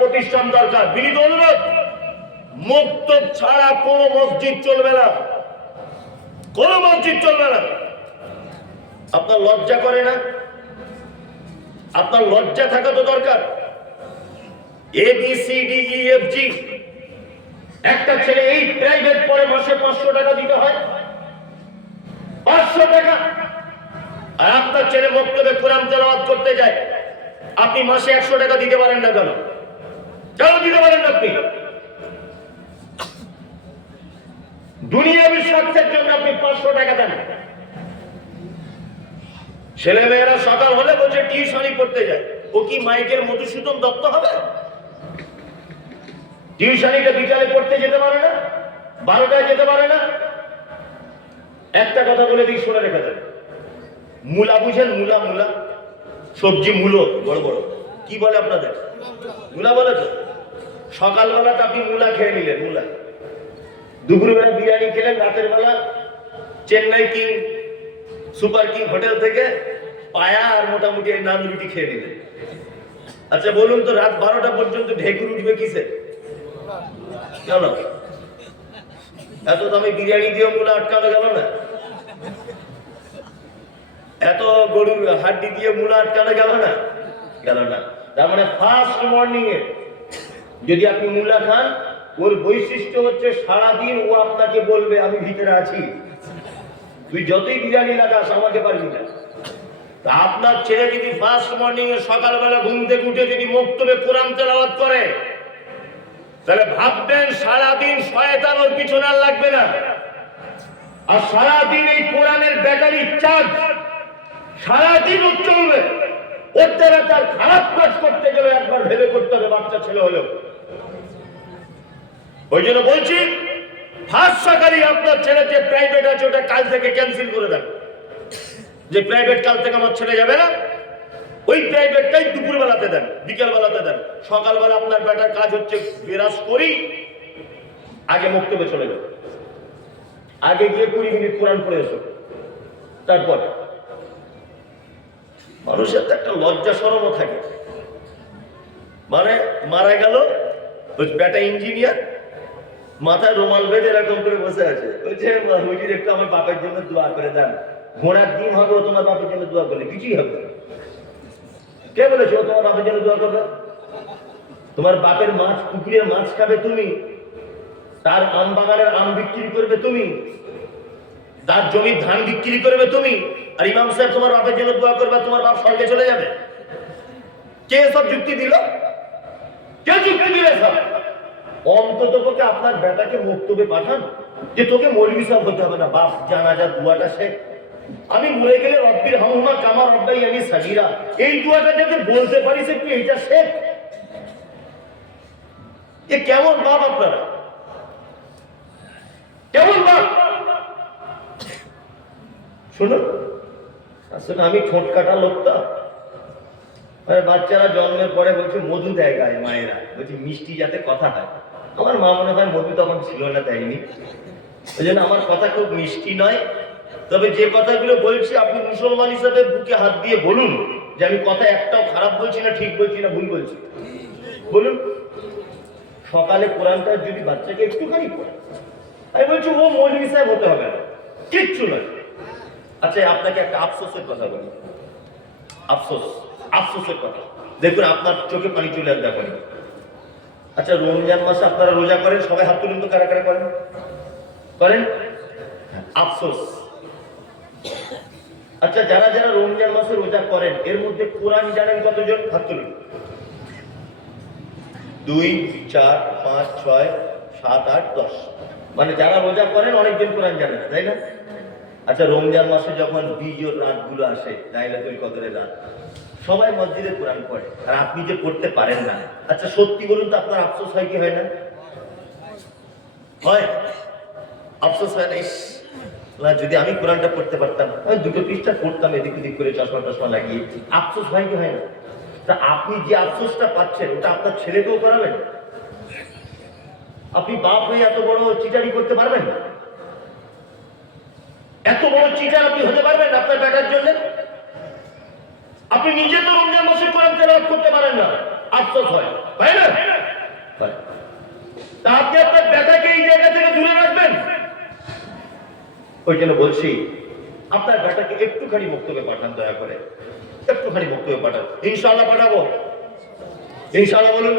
প্রতিষ্ঠান দরকার। বিনীত অনুরোধ, মক্তব ছাড়া কোনো মসজিদ চলবে না, কোনো মসজিদ চলবে না। আপনার লজ্জা করে না? আপনার লজ্জা থাকা তো দরকার। ABCDEFG একটা ছেলে এই প্রাইভেট পড়ে মাসে 500 টাকা দিতে হয়, 500 টাকা। আর আপনার ছেলে মক্তবে কোরআন তেলাওয়াত করতে যায়, আপনি মাসে 100 টাকা দিতে পারেন না কেন? কেন দিতে পারেন না আপনি? দুনিয়াবি স্বার্থের জন্য আপনি 500 টাকা দেন। ছেলে মেয়েরা সকাল হলে বলছে টিউশনি করতে যায়, ও কি মাইকের মধুসূদন দত্ত হবে? টিউশনিটা বিকালে পড়তে যেতে পারে না, 12টায় যেতে পারে না। একটা কথা বলে দিই, শুনে রেখে দেন। মূলা বুঝেন? মূলা, মূলা সবজি, মূলো বড় বড়, কি বলে আপনাদের? মূলা বলে তো। সকালবেলাটা আপনি মূলা খেয়ে নিলেন, মূলা। দুপুরবেলা বিরিয়ানি খেলেন, রাতের বেলা Chennai king, super king hotel থেকে পায়া আর মোটামুটি নান রুটি খেয়ে নিলেন। আচ্ছা বলুন তো, রাত 12টা পর্যন্ত ঢেকুর উঠবে কিসে? কেন এত দামি বিরিয়ানি দিয়ে মূলা আটকানো গেল না? এত গরুর হাড্ডি দিয়ে মূলা আটকানো গেল না? গেল না। তার মানে ফার্স্ট মর্নিং এ যদি আপনি মূলা খান, ওর বৈশিষ্ট্য হচ্ছে সারাদিন ও আপনাকে বলবে আমি ভিতরে আছি, তুই যতই বিরিয়ানি লাগাস আমাকে পারবি না। তা আপনার ছেলে যদি ফার্স্ট মর্নিং এ সকালবেলা ঘুম থেকে উঠে যদি মক্তবে কোরআন তেলাওয়াত করে, তাহলে ভাববেন সারাদিন শয়তান ওর পিছনে আর লাগবে না। আর সারাদিন এই কোরআনের ব্যাটারি চার্জ সারাদিন ও চলবে। ওর দ্বারা তার খারাপ কাজ করতে গেলে একবার ভেবে করতে হবে, বাচ্চা ছেলে হলেও। ওই জন্য বলছি, ফার্স্ট সকালে আপনার ছেলে যে প্রাইভেট আছে ওটা কাল থেকে ক্যান্সেল করে দেন। যে প্রাইভেট কাল থেকে আমার ছেলে যাবে না, ওই প্রাইভেটটাই দুপুর বেলাতে দেন, বিকেল বেলাতে দেন। সকালবেলা আপনার বেটার কাজ হচ্ছে বিরাজ করি, আগে মক্তবে চলে যাবে, আগে গিয়ে 20 মিনিট কোরআন পড়ে এসো। তারপর মানুষের তো একটা লজ্জা শরমও থাকে। মানে মারা গেল ওই বেটা ইঞ্জিনিয়ার, মাথায় রুমাল বেঁধে এরকম করে বসে আছে, বলছে হুজুর একটু আমার বাপের জন্য দোয়া করে দেন। ঘোড়ার ডিম হবে, ও তোমার বাপের জন্য দোয়া করলে কিছুই হবে। কে বলেছে ও তোমার বাপের জন্য দোয়া করবে? তোমার বাপের মাছ, পুকুরের মাছ খাবে তুমি, তার আম বাগানের আম বিক্রি করবে তুমি, তার জমির ধান বিক্রি করবে তুমি, আর ইমাম সাহেব তোমার বাপের জন্য দোয়া করবে, তোমার বাপ স্বর্গে চলে যাবে? কে সব যুক্তি দিল? কে যুক্তি দিল সব? অন্তত পক্ষে আপনার বেটাকে মক্তবে পাঠান, যে তোকে মৌলভী সাহেব হতে হবে না, বাপ জানাজা দুয়াটা শেখ, আমি মরে গেলে রব্বির হামহুমা কামা রাব্বায়ানি সাগীরা, এই দুয়াটা যাতে বলতে পারিস একটু, এইটা শেখ। এ কেমন বাপ আপনারা? কেমন বাপ? শুনুন, আসলে আমি ঠোঁট কাটা লোক তো, বাচ্চারা জন্মের পরে বলছে মধু দেয় গায়ে মায়েরা, বলছি মিষ্টি যাতে কথা হয়। আমার মা মনে হয় মধু তখন ছিল না, দেয়নি। ওই জন্য আমার কথা খুব মিষ্টি নয়। তবে যে কথাগুলো বলছি আপনি মুসলমান হিসাবে বুকে হাত দিয়ে বলুন যে আমি কথা একটাও খারাপ বলছি না, ঠিক বলছি না, ভুল বলছি, বলুন। সকালে কোরআনটা যদি বাচ্চাকে একটুখানি পড়ে, আমি বলছি ও মৌলভী সাহেব হতে হবে না, কিচ্ছু নয়। আচ্ছা আপনাকে একটা আফসোসের কথা বলি, আফসোসের কথা। দেখুন আপনার চোখে পানি চলে আসবে এখন। আচ্ছা রমজান মাসে আপনারা রোজা করেন, সবাই হাত তুলুন তো, কারা কারা করেন? করেন? আফসোস। আচ্ছা যারা যারা রমজান মাসে রোজা করেন, এর মধ্যে কোরআন জানেন কতজন? হাত তুলুন। 2, 4, 5, 6, 7, 8, 10। মানে যারা রোজা করেন অনেকজন কোরআন জানেন না, তাই না? আচ্ছা রমজান মাসে যখন বিজোর রাতগুলো আসে, লাইলাতুল কদরের রাত, সবাই মসজিদে কোরআন পড়ে, আর আপনি যে পড়তে পারেন না। আচ্ছা সত্যি বলুন তো, আপনার আফসোস হয় কি হয় না? হয়, আফসোস হয় না? যদি আমি কোরআনটা পড়তে পারতাম, আমি 2 পৃষ্ঠা পড়তাম এদিক ওদিক করে, চশমা টশমা লাগিয়ে। আফসোস হয় কি হয় না? তা আপনি যে আফসোসটা পাচ্ছেন, ওটা আপনার ছেলেকেও করাবেন? আপনি বাপ হয়ে এত বড় চিটারি করতে পারবেন? এত বড় চিটার আপনি হতে পারবেন আপনার বেটার জন্য? আপনি নিজে তো রমজান মাসে কোরআন তেলাওয়াত করতে পারেন না, আফসোস হয়। হয় না? হয়। তা আপনি আপনার বেটাকে এই জায়গা থেকে দূরে রাখবেন। ওই জন্য বলছি আপনার বেটাকে একটুখানি বক্তব্যে পাঠান, দয়া করে একটুখানি বক্তব্যে পাঠান। ইনশাআল্লাহ পাঠাবো, ইনশাআল্লাহ বলুন।